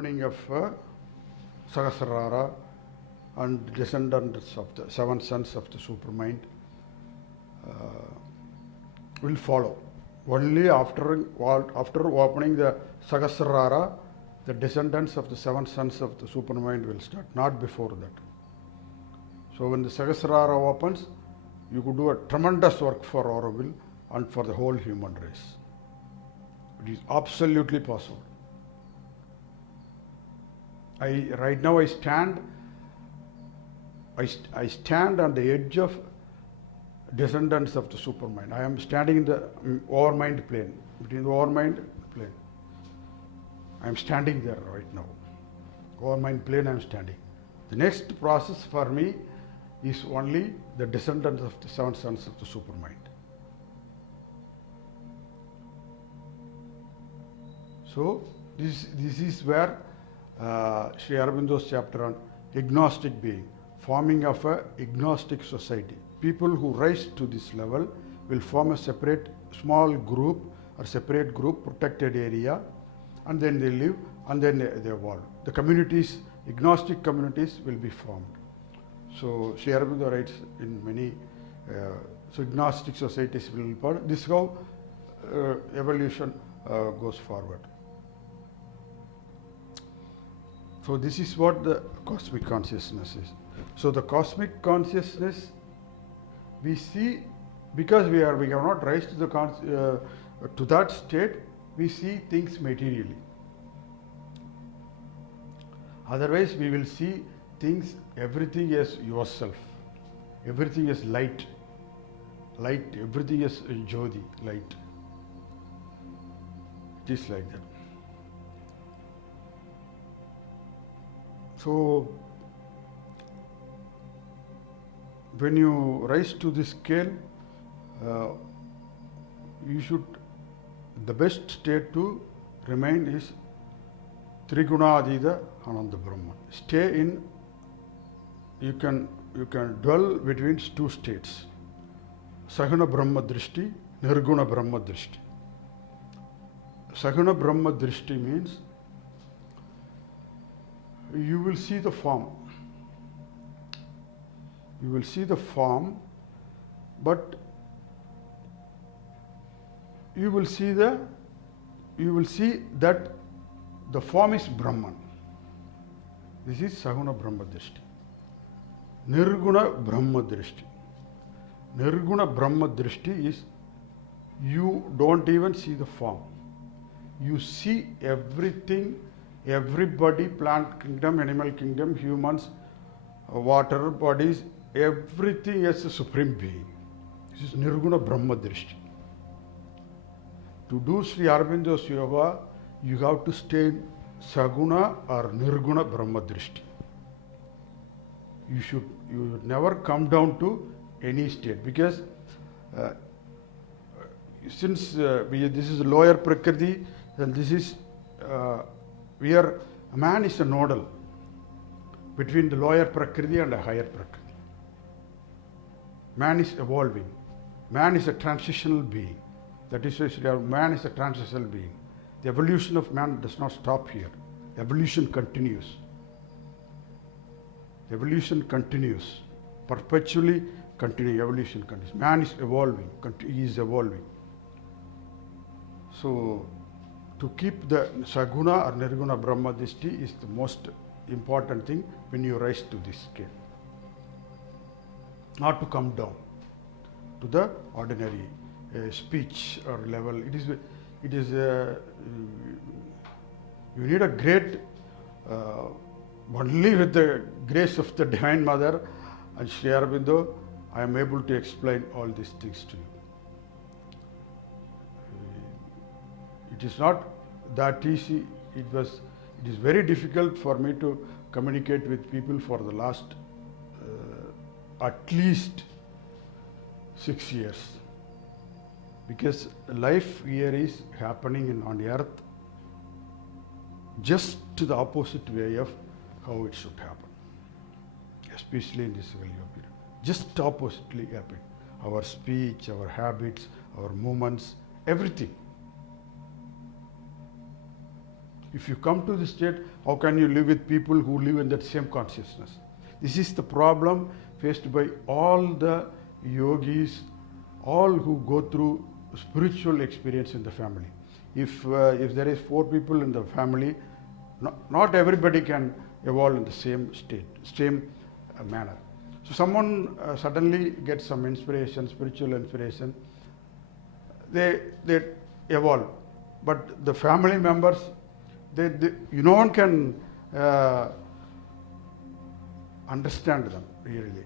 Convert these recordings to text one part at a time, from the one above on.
opening of Sahasrara and descendants of the seven sons of the supermind will follow. Only after opening the Sahasrara, the descendants of the seven sons of the supermind will start, not before that. So when the Sahasrara opens, you could do a tremendous work for Auroville and for the whole human race. It is absolutely possible. Right now I stand on the edge of descendants of the supermind. I am standing in the overmind plane, between the overmind plane. I am standing there right now. Overmind plane I am standing. The next process for me is only the descendants of the seven sons of the supermind. So this is where Sri Aurobindo's chapter on Gnostic Being, forming of a agnostic society. People who rise to this level will form a separate small group or separate group, protected area, and then they live and then they evolve. The communities, agnostic communities will be formed. So Sri Aurobindo writes in many, so agnostic societies will be formed. This is how evolution goes forward. So this is what the cosmic consciousness is. So the cosmic consciousness we see, because we have not rise to the to that state, we see things materially. Otherwise, we will see things, everything as yourself, everything is light, everything is Jyoti, light. It is like that. So, when you rise to this scale, you should, the best state to remain is Trigunadida Ananda Brahman. Stay in, you can dwell between two states. Saguna Brahma Drishti, Nirguna Brahma Drishti. Saguna Brahma Drishti means you will see the form. You will see the form, but you will see that the form is Brahman. This is Saguna Brahma Drishti. Nirguna Brahma Drishti. Nirguna Brahma Drishti is you don't even see the form. You see everything, everybody, plant kingdom, animal kingdom, humans, water bodies, everything as a supreme being. This is Nirguna Brahma Drishti. To do Sri Aurobindo's yoga, you have to stay in Saguna or Nirguna Brahma Drishti. You should never come down to any state, because since this is lower Prakriti, then this is where a man is a nodal between the lower Prakriti and a higher Prakriti. Man is evolving. Man is a transitional being. That is why man is a transitional being. The evolution of man does not stop here. Evolution continues. Evolution continues. Perpetually continuing. Evolution continues. Man is evolving. He is evolving. So, to keep the Saguna or Nirguna Brahma Drishti is the most important thing when you rise to this scale. Not to come down to the ordinary speech or level. It is you need a great, only with the grace of the Divine Mother and Sri Aurobindo, I am able to explain all these things to you. It is not that easy. It is very difficult for me to communicate with people for the last at least 6 years, because life here is happening on earth just to the opposite way of how it should happen, especially in this Kali period. Just oppositely happening. Our speech, our habits, our movements, everything. If you come to this state, how can you live with people who live in that same consciousness? This is the problem faced by all the yogis, all who go through spiritual experience in the family. If there is 4 people in the family, not everybody can evolve in the same state, same manner. So someone suddenly gets some inspiration, spiritual inspiration, they evolve. But the family members, no one can understand them really.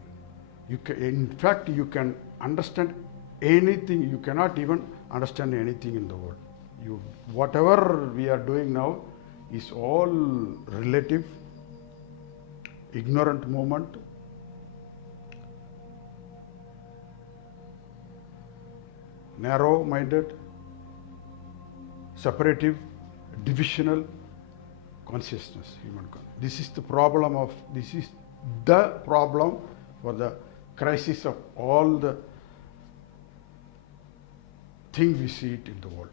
In fact, you can understand anything. You cannot even understand anything in the world. Whatever we are doing now is all relative, ignorant moment. Narrow-minded, separative, divisional consciousness, human consciousness. This is the problem for the crisis of all the things we see it in the world.